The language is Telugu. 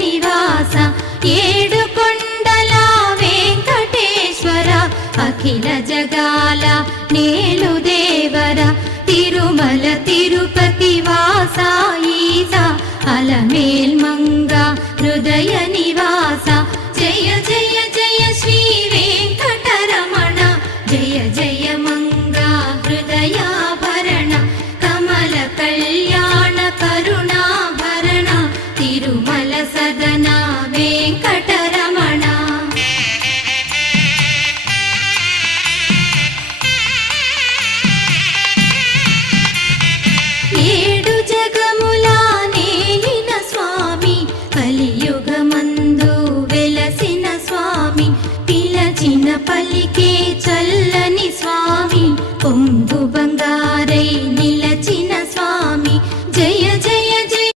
నివాస ఏడు కొండల వెంకటేశ్వర అఖిల జగాల నేలు దేవర తిరుమల తిరుపతి వాస ఈస అలమేల్ మంగ హృదయ నివాస జయ జయ జయ శ్రీ వెంకటరమణ జయ జయ మంగ హృదయాభరణ కమల కళ్యాణ కరుణాభరణ తిరుమల సదన వెంకటరమణ ఏడు జగముల నేలిన స్వామి కలియుగమందు వెలసిన స్వామి పిలచిన పలికే